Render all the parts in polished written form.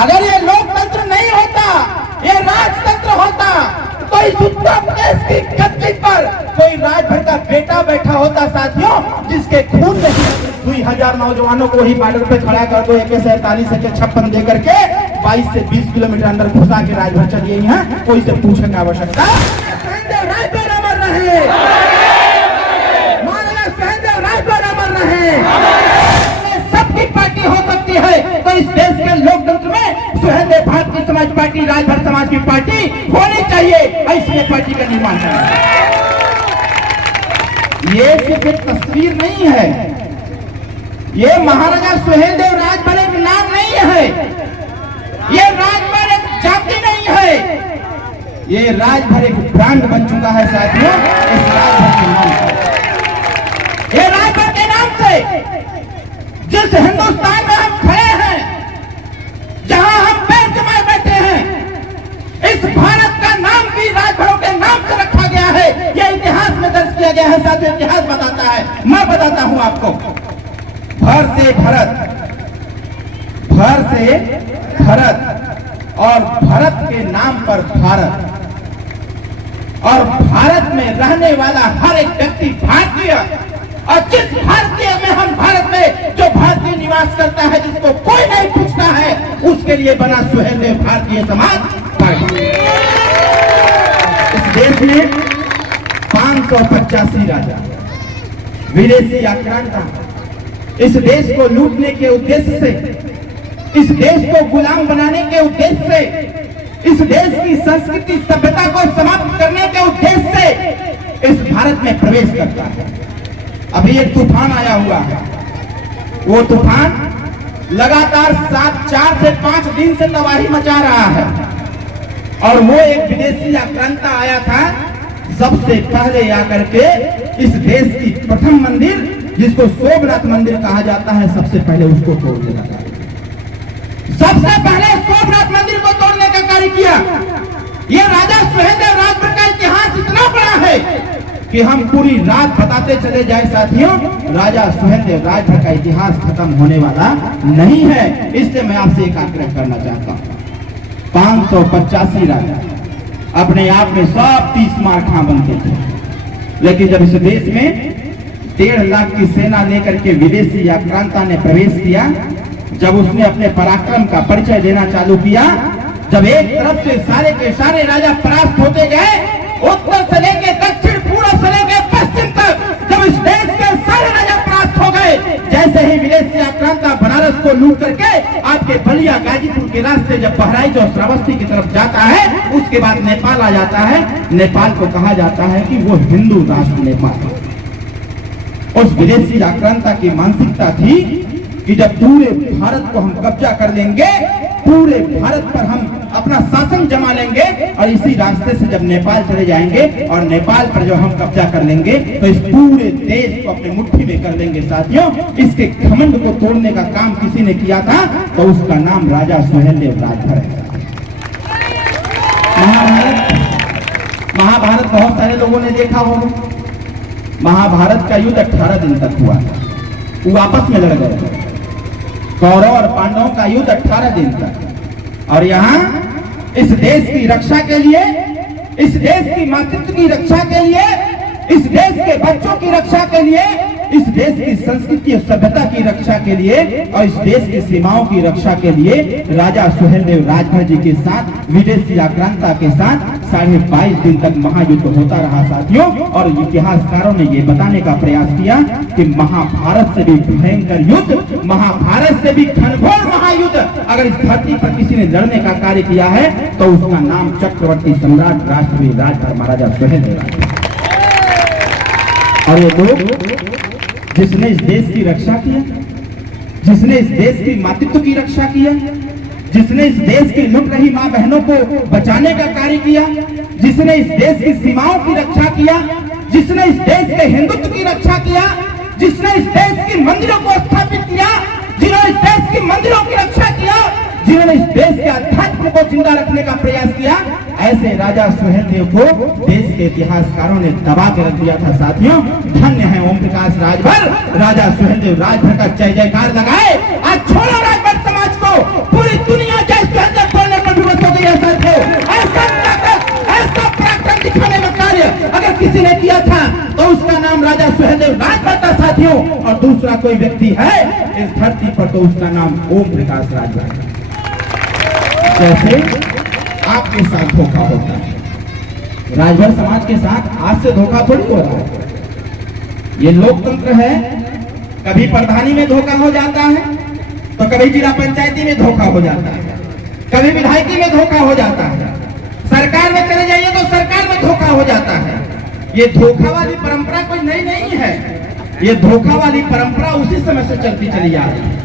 अगर ये लोकतंत्र नहीं होता, ये राजतंत्र होता, तो इस उत्तर प्रदेश की गद्दी पर कोई राजभर का बेटा बैठा होता साथियों, जिसके खून में 2000 नौजवानों को ही बॉर्डर पे खड़ा कर दो, AK-47 AK-56 दे करके 22 से 20 किलोमीटर अंदर घुसा के राजभर चलिए यहाँ, कोई से पूछने की आवश्यकता। राजभर अमर रहे, महाराजा सुहेलदेव राजभर अमर रहे। सबकी पार्टी हो सकती है, तो इस देश के लोकतंत्र में सुहेलदेव भारतीय समाज पार्टी, राजभर समाज की पार्टी होनी चाहिए। ऐसी पार्टी का निर्माण करना, ये सिर्फ एक तस्वीर नहीं है, ये महाराजा सुहेलदेव राजभर एक नाम नहीं है, ये राजभर एक जाति नहीं है, ये राजभर एक ब्रांड बन चुका है साथियों। इस राजभर के नाम से, ये राजभर के नाम से जिस हिंदुस्तान में हम खड़े हैं, जहां हम पैर जमाए बैठे हैं, इस भारत का नाम भी राजभरों के नाम से रखा गया है। यह इतिहास में दर्ज किया गया है साथियों, इतिहास बताता है। मैं बताता हूं आपको, भर से भरत, भर से भरत और भरत के नाम पर भारत, और भारत में रहने वाला हर एक व्यक्ति भारतीय, और जिस भारतीय में हम भारत में जो भारतीय निवास करता है, जिसको कोई नहीं पूछता है, उसके लिए बना सुहेलदेव भारतीय समाज पार्टी। इस देश में 585 राजा, विदेशी आक्रांता इस देश को लूटने के उद्देश्य से, इस देश को गुलाम बनाने के उद्देश्य से, इस देश की संस्कृति सभ्यता को समाप्त करने के उद्देश्य से इस भारत में प्रवेश करता है। अभी एक तूफान आया हुआ है, वो तूफान लगातार 4 से 5 दिन से तबाही मचा रहा है, और वो एक विदेशी आक्रांता आया था, सबसे पहले आकर के इस देश की प्रथम मंदिर, जिसको सोमनाथ मंदिर कहा जाता है, सबसे पहले उसको तोड़ देना था। सबसे पहले सोमनाथ मंदिर को तोड़ने का कार्य किया। ये राजा सुहेलदेव राजभर का इतिहास इतना बड़ा है कि हम पूरी रात बताते चले जाए साथियों, राजा सुहेलदेव राजभर का इतिहास खत्म होने वाला नहीं है। इसलिए मैं आपसे एक आग्रह करना चाहता हूँ, 585 राजा अपने आप में सब 30 मारखा बनते थे, लेकिन जब इस देश में 1.5 लाख की सेना लेकर के विदेशी आक्रांता ने प्रवेश किया, जब उसने अपने पराक्रम का परिचय देना चालू किया, जब एक तरफ से सारे के सारे राजा परास्त होते गए, उत्तर से लेकर दक्षिण, पूर्व से लेकर पश्चिम तक, जब इस देश के सारे राजा परास्त हो गए, जैसे ही विदेशी आक्रांता बनारस को लूट करके आपके बलिया गाजीपुर के रास्ते जब बहराइच और श्रावस्ती की तरफ जाता है, उसके बाद नेपाल आ जाता है। नेपाल को कहा जाता है कि वो हिंदू राष्ट्र नेपाल है। उस विदेशी आक्रांता की मानसिकता थी कि जब पूरे भारत को हम कब्जा कर लेंगे, पूरे भारत पर हम अपना शासन जमा लेंगे, और इसी रास्ते से जब नेपाल चले जाएंगे और नेपाल पर जब हम कब्जा कर लेंगे, तो इस पूरे देश को अपने मुट्ठी में कर लेंगे साथियों। इसके घमंड को तोड़ने का काम किसी ने किया था, तो उसका नाम राजा सुहेलदेव राजभर है। महाभारत बहुत सारे लोगों ने देखा होगा। महाभारत का युद्ध 18 दिन तक हुआ, वो आपस में लड़ गए। कौरव और पांडवों का युद्ध 18 दिन तक, और यहाँ इस देश की रक्षा के लिए, इस देश की मातृत्व की रक्षा के लिए, इस देश के बच्चों की रक्षा के लिए, इस देश की संस्कृति और सभ्यता की रक्षा के लिए, और इस देश की सीमाओं की रक्षा के लिए राजा सुहेलदेव राजभर जी के साथ विदेशी आक्रांता के साथ 22.5 दिन तक महायुद्ध होता रहा साथियों। और इतिहासकारों ने ये बताने का प्रयास किया कि महाभारत से भी भयंकर युद्ध, महाभारत से भी घनघोर महायुद्ध अगर इस धरती पर किसी ने लड़ने का कार्य किया है, तो उसका नाम चक्रवर्ती सम्राट राष्ट्रवीर राजभर महाराजा सुहेलदेव राजभर। और ये लोग जिसने इस देश की रक्षा किया, जिसने इस देश की मातृत्व की रक्षा किया, जिसने इस देश की लुट रही मां बहनों को बचाने का कार्य किया, जिसने इस देश की सीमाओं की रक्षा किया, जिसने इस देश के हिंदुत्व की रक्षा किया, जिसने इस देश की मंदिरों को स्थापित किया, जिन्होंने इस देश की मंदिरों की रक्षा किया, जिन्होंने इस देश के अध्यात्म को जिंदा रखने का प्रयास किया, ऐसे राजा सुहेलदेव को देश के इतिहासकारों ने दबा के रख दिया था साथियों। धन्य है ओम प्रकाश राजभर, राजा सुहेलदेव राजभर का जय जयकार लगाए। आज छोड़ो राजभर समाज को, पूरी दुनिया जय किसी ने किया था तो उसका नाम राजा सुहेलदेव राजभर था साथियों, और दूसरा कोई व्यक्ति है इस धरती पर तो उसका नाम ओम प्रकाश राजभर है। जैसे आपके साथ धोखा होता है, राजभर समाज के साथ आज से धोखा थोड़ी हो रहा है। ये लोकतंत्र है, कभी प्रधानी में धोखा हो जाता है तो कभी जिला पंचायती में धोखा हो जाता है, कभी विधायकी में धोखा हो जाता है, सरकार में चले जाइए तो सरकार में धोखा हो जाता है। ये धोखा वाली परंपरा कोई नई नहीं है, ये धोखा वाली परंपरा उसी समय से चलती चली आ रही है।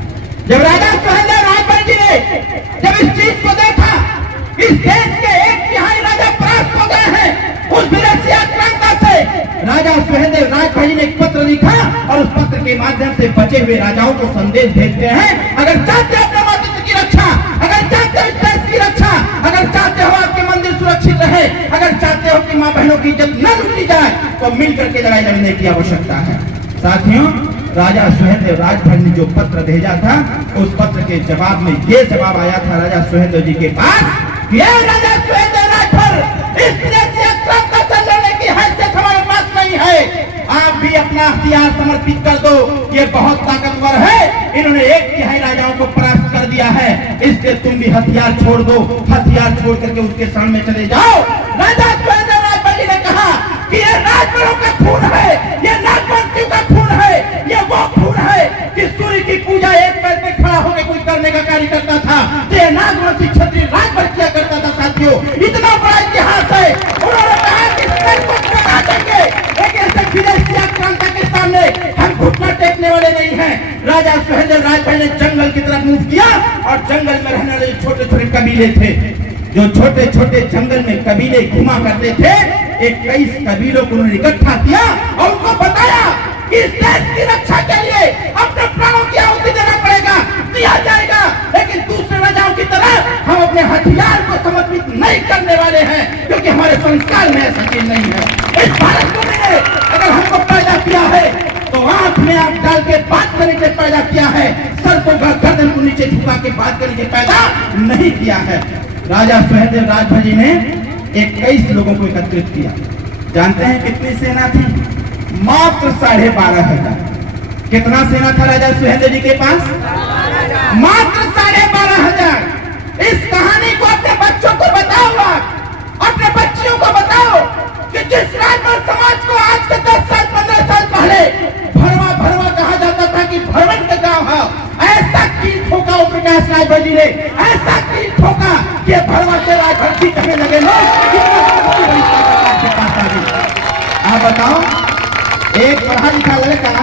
जब राजा सुहेलदेव राजभर जी ने जब इस चीज को देखा, इस देश के 1/3 राजा परास्त हो गए हैं, उस विदेशी आक्रांता से राजा सुहेलदेव राजभर जी ने एक पत्र लिखा और उस पत्र के माध्यम से बचे हुए राजाओं को संदेश भेजते हैं, अगर चाहते हो अपने मातृत्व की रक्षा, अगर चाहते हो इस देश की रक्षा, अगर चाहते हो आपके मंदिर सुरक्षित रहे, अगर चाहते हो कि मां बहनों की इज्जत न लूटी जाए, तो मिलकर के लड़ाई लड़ने की आवश्यकता है। साथियों, राजा सुहेलदेव राजभर ने जो पत्र भेजा था, उस पत्र के जवाब में ये जवाब आया था राजा सुहेलदेव जी के पास, ये राजा सुहेलदेव राजभर, इस विदेशी आक्रांता से लड़ने की हैसियत हमारे पास नहीं है, आप भी अपना हथियार समर्पित कर दो, ये बहुत ताकतवर है, इन्होंने 1/3 राजाओं को परास्त कर दिया है, इसलिए तुम भी हथियार छोड़ दो, हथियार छोड़ करके उसके सामने चले जाओ। राजा सुहेलदेव राजभर जी ने कहा कि ये राजभरों का खून है, ये नागवंशियों का खून है, ये वो खून है कि सूर्य की पूजा एक पैर पे खड़ा होकर कोई करने का कार्य करता था, तो ये नागवंशी क्षत्रिय राजभर किया करता था। साथियों, इतना बड़ा इतिहास है, उन्होंने कहा कि बना देंगे, लेकिन ऐसे विदेशी आक्रांता के सामने हम घुटना टेकने वाले नहीं हैं। राजा सुहेलदेव राजभर ने जंगल की तरफ मूव किया और जंगल में रहने वाले छोटे छोटे कबीले थे, जो छोटे छोटे जंगल में कबीले घुमा करते थे, 21 कबीलों को उन्होंने इकट्ठा किया और उनको बताया कि इस देश की रक्षा के लिए अपने प्राणों की आहुति देना पड़ेगा, दिया जाएगा, लेकिन दूसरे राजाओं की तरह हम अपने हथियार को समर्पित नहीं करने वाले हैं, क्योंकि हमारे संस्कार में ऐसा चीज नहीं है। इस भारत को ने अगर हमको पैदा किया है तो आंख में आंख डाल के बात करने के पैदा किया है, सर को गर्दन को नीचे झुका के बात करने के पैदा नहीं किया है। राजा सुहेलदेव राजभर जी ने 21 लोगों को एकत्रित किया। जानते हैं कितनी सेना थी? मात्र 12,500। कितना सेना था राजा सुहेलदेव जी के पास? मात्र 12,500। इस कहानी को अपने बच्चों को बताओ, अपने बच्चियों को बताओ कि जिस राजभर समाज को आज से 10 साल 15 साल पहले भरवा भरवा कहा जाता था कि भरवन का गांव है, ऐसा कील ठोका ओम प्रकाश राजभर जी ने, ऐसा कील ठोका कि भरवा से राजभर जी कहने लगे लोग। आप बताओ, एक पढ़ा लिखा लड़का,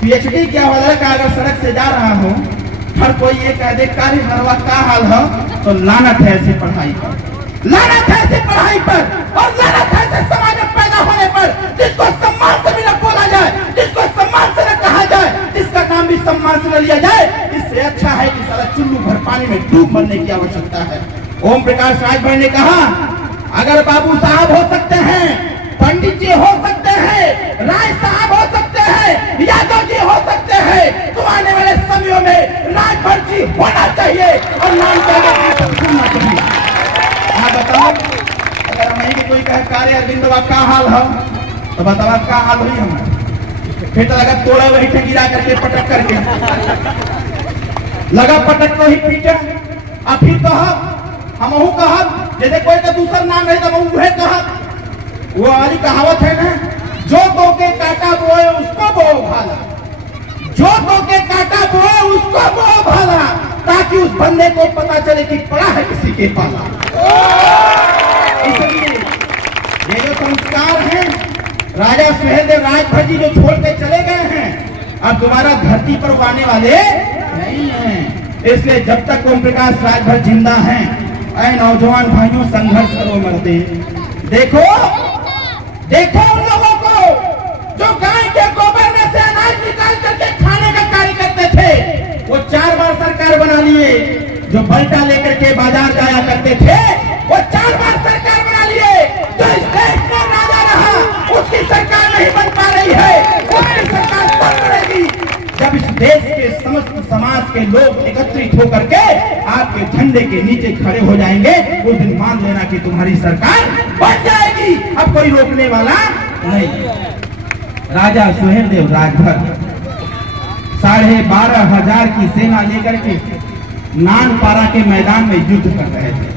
PhD किया हुआ लड़का अगर सड़क से जा रहा हो, हर कोई ये कह दे कार्य भरवा का हाल हो, तो लानत है ऐसी पढ़ाई पर, लानत है ऐसी पढ़ाई पर, और लानत है ऐसे समाज में पैदा होने पर, जिसको सम्मान से भी न बोला जाए, जिसको सम्मान से न कहा जाए, जिसका नाम भी सम्मान से न लिया जाए। इससे अच्छा है कि सारा चुल्लू भर पानी में डूब मरने की आवश्यकता है। ओम प्रकाश राजभर ने कहा, अगर बाबू साहब हो सकते हैं, पंडित जी हो सकते हैं, राय साहब हो सकते हैं, यादव जी हो सकते हैं, तो आने वाले समयों में राजभर जी होना चाहिए और नाम सुनना चाहिए। आप बताओ, अगर हम यही कोई कहे कार्य अरविंद बाबा का हाल हो, तो बताओ का हाल हुई हमारे, फिर तो लगा तोड़ा वही गिरा करके पटक करके लगा पटक को ही पीटा। अब फिर तो हम कहब, जैसे कोई का दूसरा नाम है तो वह कहब, वो वाली कहावत है ना, जो दो के काटा बोए उसको बो भाला, जो दो के काटा बोए उसको बो भाला, ताकि उस बंदे को पता चले कि पड़ा है किसी के पाला। इसलिए ये जो संस्कार हैं राजा सुहेलदेव राजभर जी जो छोड़ के चले गए हैं, अब दोबारा धरती पर आने वाले नहीं हैं। इसलिए जब तक ओम प्रकाश राजभर जिंदा हैं, ऐ नौजवान भाइयों, संघर्ष करो मरते। देखो देखो उन लोगों को जो गाय के गोबर में से अनाज निकाल करके खाने का कार्य करते थे, वो 4 बार सरकार बना लिए। जो बल्टा लेकर के बाजार जाया करते थे, वो 4 बार सरकार बना लिए। जो इस देश में राजा रहा, उसकी सरकार नहीं बन पा रही है, उसकी सरकार तब बनेगी जब इस देश के समस्त समाज के लोग एकत्रित होकर के आपके झंडे के नीचे खड़े हो जाएंगे। उस दिन मान लेना कि तुम्हारी सरकार बन जाएगी। गई, अब कोई रोकने वाला नहीं। राजा सुहेलदेव राजभर 12,500 की सेना लेकर के नानपारा के मैदान में युद्ध कर रहे थे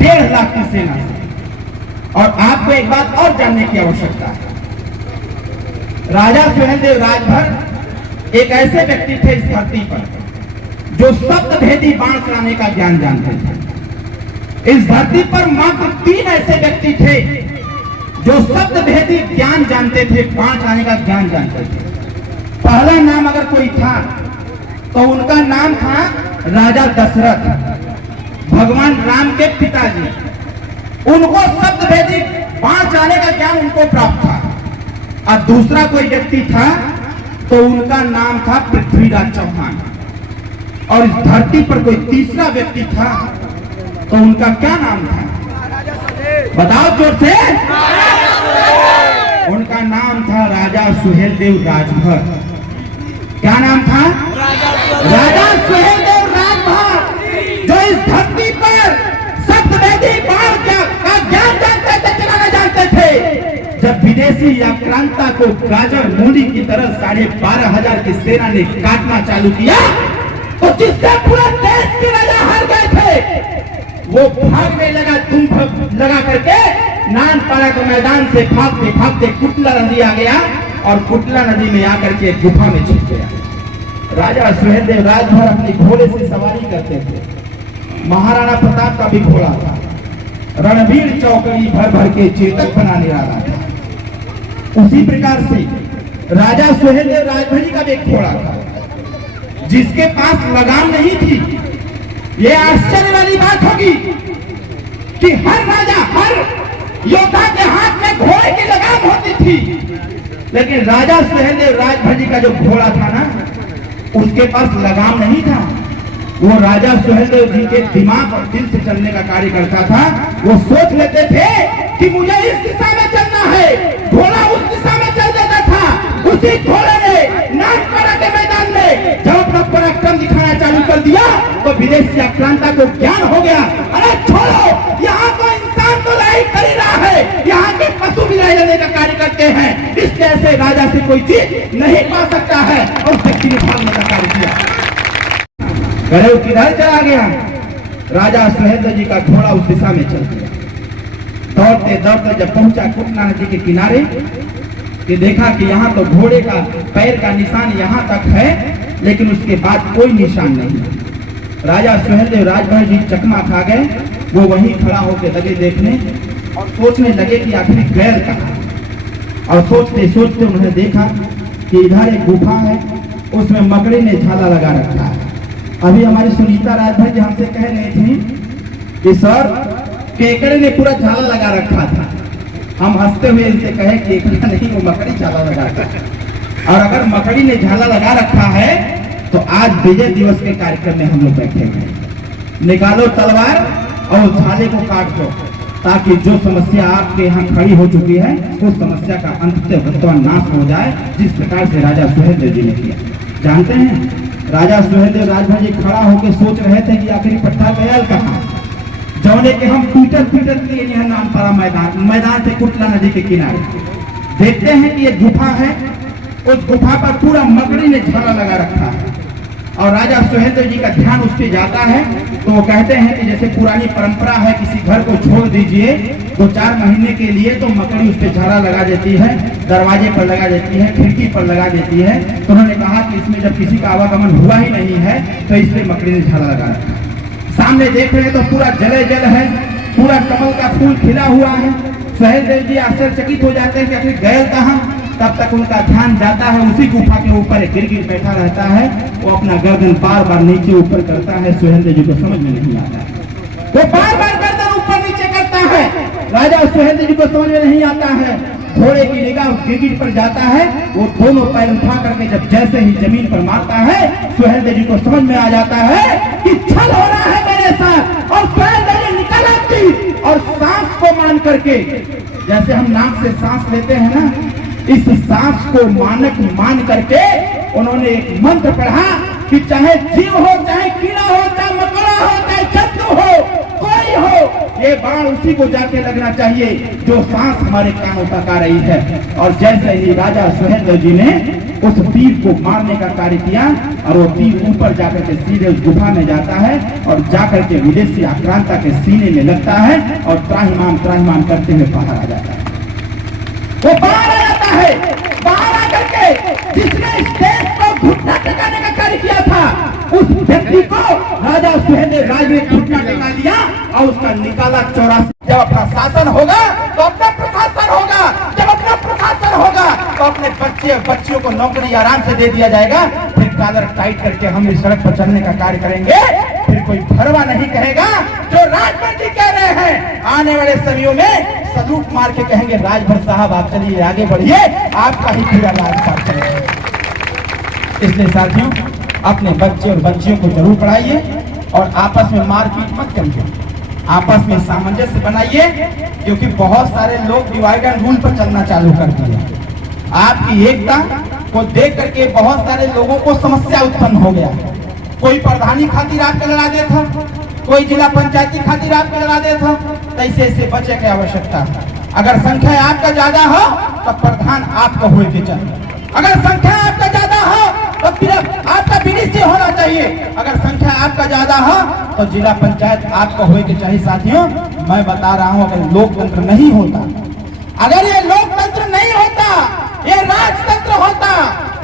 1.5 लाख की सेना से। और आपको एक बात और जानने की आवश्यकता है, राजा सुहेलदेव राजभर एक ऐसे व्यक्ति थे इस धरती पर जो शब्द भेदी बाण चलाने का ज्ञान जानते थे। इस धरती पर मात्र 3 ऐसे व्यक्ति थे जो शब्द भेदी ज्ञान जानते थे, बाण चलाने का ज्ञान जानते थे। पहला नाम अगर कोई था तो उनका नाम था राजा दशरथ, भगवान राम के पिताजी। उनको शब्द भेदी बाण चलाने का ज्ञान उनको प्राप्त था। और दूसरा कोई व्यक्ति था तो उनका नाम था पृथ्वीराज चौहान। और इस धरती पर कोई तीसरा व्यक्ति था तो उनका क्या नाम था? बताओ जोर से। उनका नाम था राजा सुहेलदेव राजभर। क्या नाम था? राजा सुहेलदेव राजभर, जो इस धरती पर शब्दवेदी बाण का ज्ञान जानते थे, चलाना जानते थे। जब विदेशी आक्रांता को गाजर मूली की तरह 12,500 की सेना ने काटना चालू किया तो जिससे पूरा देश के राजा हार गए थे वो भागने लगा, धूम लगा करके नानपारा के मैदान से भागते भागते कुटला नदी आ गया और कुटला नदी में आकर के गुफा में छिप गया। राजा सुहेलदेव राजभर अपने घोड़े से सवारी करते थे। महाराणा प्रताप का भी घोड़ा था। रणवीर चौकड़ी भर भर के चेतक बनाने वाला था। उसी प्रकार से राजा सुहेलदेव राजभर का भी एक घोड़ा था जिसके पास लगाम नहीं थी। यह आश्चर्य वाली बात होगी कि हर राजा, हर योद्धा के हाथ में घोड़े की लगाम होती थी, लेकिन राजा सुहेलदेव राजभर जी का जो घोड़ा था ना, उसके पास लगाम नहीं था। वो राजा सुहेलदेव जी के दिमाग और दिल से चलने का कार्य करता था। वो सोच लेते थे कि मुझे इस दिशा में चलना है, घोड़ा उस दिशा में चल देता था। उसी घोड़े ने नानपारा के मैदान में जब अपना पराक्रम दिखाना चालू कर दिया तो विदेशी आक्रांता को ज्ञान हो गया, अरे छोड़ो, यहाँ तो इंसान तो लड़ाई कर ही रहा है, यहाँ के पशु भी लड़ाई लड़ने का कार्य करते हैं, इसलिए ऐसे राजा से कोई चीज नहीं पा सकता है। और उस व्यक्ति ने भागने का कार्य किया। गरुड़ किधर चला गया? राजा सुहेलदेव जी का घोड़ा उस दिशा में चल गया। दौड़ते दौड़ते जब पहुंचा कुटला नदी के किनारे कि देखा कि यहाँ तो घोड़े का पैर का निशान यहाँ तक है, लेकिन उसके बाद कोई निशान नहीं। राजा सुहेलदेव राजभर जी चकमा खा गए। वो वहीं खड़ा होकर लगे देखने और सोचने लगे कि आखिर गैर कहाँ। और सोचते सोचते उन्होंने देखा कि इधर एक गुफा है, उसमें मकड़ी ने झाला लगा रखा है। अभी हमारी सुनीता राजभर जी हमसे कह रहे थे कि सर केकड़े ने पूरा झाला लगा रखा था। हम हंसते हुए इनसे कहे कि केकड़ा नहीं, वो मकड़ी झाला लगा रखा है। और अगर मकड़ी ने झाला लगा रखा है तो आज विजय दिवस के कार्यक्रम में हम लोग बैठे हैं। निकालो तलवार और झाले को काट दो, ताकि जो समस्या आपके यहाँ खड़ी हो चुकी है उस समस्या का अंततः नाश हो जाए, जिस प्रकार से राजा सुहेलदेव जी ने किया। जानते हैं, राजा सुहेलदेव राजभर जी खड़ा होकर सोच रहे थे कि आखिर पट्टा गया कहाँ, जौने के हम पीटत पीटत लिए यहाँ नानपारा मैदान से कुटला नदी के किनारे देखते हैं कि ये गुफा है। उस गुफा पर पूरा मकड़ी ने झाला लगा रखा है और राजा सुहेलदेव जी का ध्यान उस पर जाता है तो वो कहते हैं कि जैसे पुरानी परंपरा है, किसी घर को छोड़ दीजिए 2-4 महीने के लिए तो मकड़ी उस पर झाला लगा देती है, दरवाजे पर लगा देती है, खिड़की पर लगा देती है। तो उन्होंने कहा कि इसमें जब किसी का आवागमन हुआ ही नहीं है तो इसलिए मकड़ी ने झाला लगा रखा है। सामने देख रहे हैं तो पूरा जले जल है, पूरा कमल का फूल खिला हुआ है। सुहेलदेव जी आश्चर्यचकित हो जाते हैं कि आखिर गए कहाँ। तब तक उनका ध्यान जाता है उसी गुफा के ऊपर एक गिरगिट बैठा रहता है। वो अपना गर्दन बार बार नीचे ऊपर करता है। सुहेलदेव जी को समझ में नहीं आता है, वो बार बार गर्दन ऊपर नीचे करता है। राजा सुहेलदेव जी को समझ में नहीं आता है। घोड़े की निगाह गिरगिट पर जाता है। वो दोनों पैर उठा करके जब जैसे ही जमीन पर मारता है, सुहेलदेव जी को समझ में आ जाता है कि छल हो रहा है मेरे साथ। और सुहेलदेव जी निकल आती और सांस को मान करके, जैसे हम नाक से सांस लेते हैं ना, इस सांस को मानक मान करके उन्होंने एक मंत्र पढ़ा कि चाहे जीव हो, चाहे कीड़ा हो, चाहे मकोड़ा हो, चाहे जंतु हो, कोई हो, ये बाण बाण उसी को जाके लगना चाहिए जो सांस हमारे कानों तक आ रही है। और जैसे ही राजा सुहेलदेव जी ने उस तीर को मारने का कार्य किया और वो तीर ऊपर जाकर के सीधे उस गुफा में जाता है और जाकर के विदेशी आक्रांता के सीने में लगता है और त्राहिमाम करते हुए बाहर आ जाता है। वो बाहर आ जाता है, बाहर आकर के जिसने इस देश को घुटना टिकाने का कार्य किया था उस व्यक्ति को राजा सुहेलदेव राज ने घुटना टिका दिया और उसका निकाला 84। जब अपना शासन होगा तो अपना प्रशासन होगा, जब अपना प्रशासन होगा तो अपने बच्चे और बच्चियों को नौकरी आराम से दे दिया जाएगा। फिर कॉलर टाइट करके हम इस सड़क पर चलने का कार्य करेंगे, फिर कोई भरवा नहीं कहेगा। जो राजभर जी कह रहे हैं आने वाले समयों में सलूट मार के कहेंगे राजभर साहब आप चलिए आगे बढ़िए, आपका ही पूरा राज चलेगा। इसलिए साथियों अपने बच्चे और बच्चियों को जरूर पढ़ाइए और आपस में मारपीट मत करिए, आपस में सामंजस्य बनाइए, क्योंकि बहुत सारे लोग डिवाइड एंड रूल पर चलना चालू कर दिए। आपकी एकता को देख करके बहुत सारे लोगों को समस्या उत्पन्न हो गया। कोई प्रधानी खातिर आपके लड़ा दे था, कोई जिला पंचायती खातिर आपके लड़ा दे था, ऐसे ऐसे बचे की आवश्यकता है। अगर संख्या आपका ज्यादा हो तो प्रधान आपका होने के चाहिए, अगर संख्या आपका ज्यादा हो तो फिर आपका बीडीसी होना चाहिए, अगर संख्या आपका ज्यादा हो तो जिला पंचायत आपका होने के चाहिए। साथियों मैं बता रहा हूं अगर लोकतंत्र नहीं होता, अगर ये लोकतंत्र नहीं होता, ये राजतंत्र होता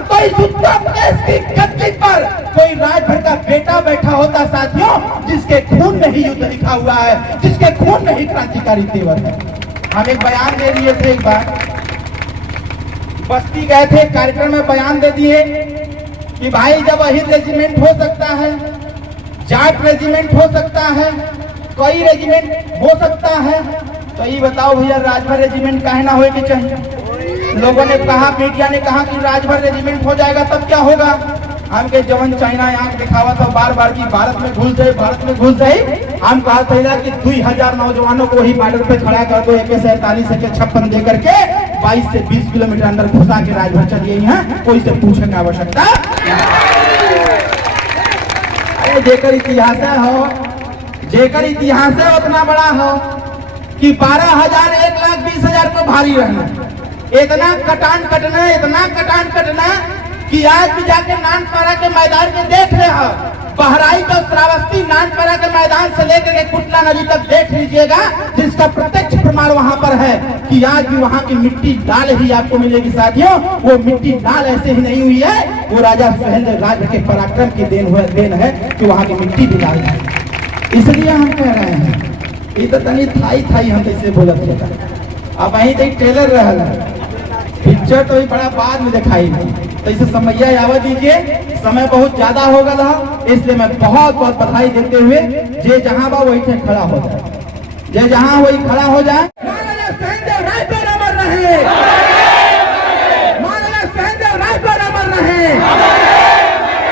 तो इस उत्तर प्रदेश की गद्दी पर कोई राजभर का बेटा बैठा होता साथियों, जिसके खून में ही युद्ध लिखा हुआ है, जिसके खून में ही क्रांतिकारी तेवर है। हम एक बयान दे दिए थे, एक बार बस्ती गए थे, कार्यक्रम में बयान दे दिए कि भाई जब अहिर रेजिमेंट हो सकता है, जाट रेजिमेंट हो सकता है, कोई रेजिमेंट हो सकता है, तो ये बताओ भैया राजभर रेजिमेंट काहे ना होए के चाहिए। लोगों ने कहा, मीडिया ने कहा कि राजभर रेजिमेंट हो जाएगा तब क्या होगा। हम के जवन चाइना आंख दिखावा था बार बार की भारत में घुस जाए, भारत में घुस जाए। हम कहा था कि 2000 नौजवानों को ही बॉर्डर पे खड़ा कर दो, AK-47 AK-56 दे करके 22 से 20 किलोमीटर अंदर घुसा के राजभर चलिए, यहाँ कोई से पूछने की आवश्यकता। अरे जेकर इतिहास हो, जेकर इतिहास है उतना बड़ा हो कि 12,000 1,20,000 को भारी रहना, इतना कटान कटना, इतना कटान कटना कि आज भी जाके नानपारा के मैदान में देख रहे हो, बहराइच और श्रावस्ती नानपारा के मैदान से लेकर के कुटला नदी तक देख लीजिएगा, जिसका प्रत्यक्ष प्रमाण वहां पर है कि आज भी वहां की मिट्टी लाल ही आपको मिलेगी। साथियों वो मिट्टी लाल ऐसे ही नहीं हुई है, वो राजा सुहेलदेव राज के पराक्रम की देन है कि वहां की मिट्टी भी लाल है। इसलिए हम कह रहे हैं ये तो तनी थाई हम कैसे बोलत थे, अब वही तक ट्रेलर रहा पिक्चर तो बड़ा बाद में दिखाई नहीं, तो इसे समय आवा दीजिए, समय बहुत ज्यादा हो गया, इसलिए मैं बहुत बहुत बधाई देते हुए जे जहां बा वही खड़ा हो जाए, जे जहां वही खड़ा हो जाए।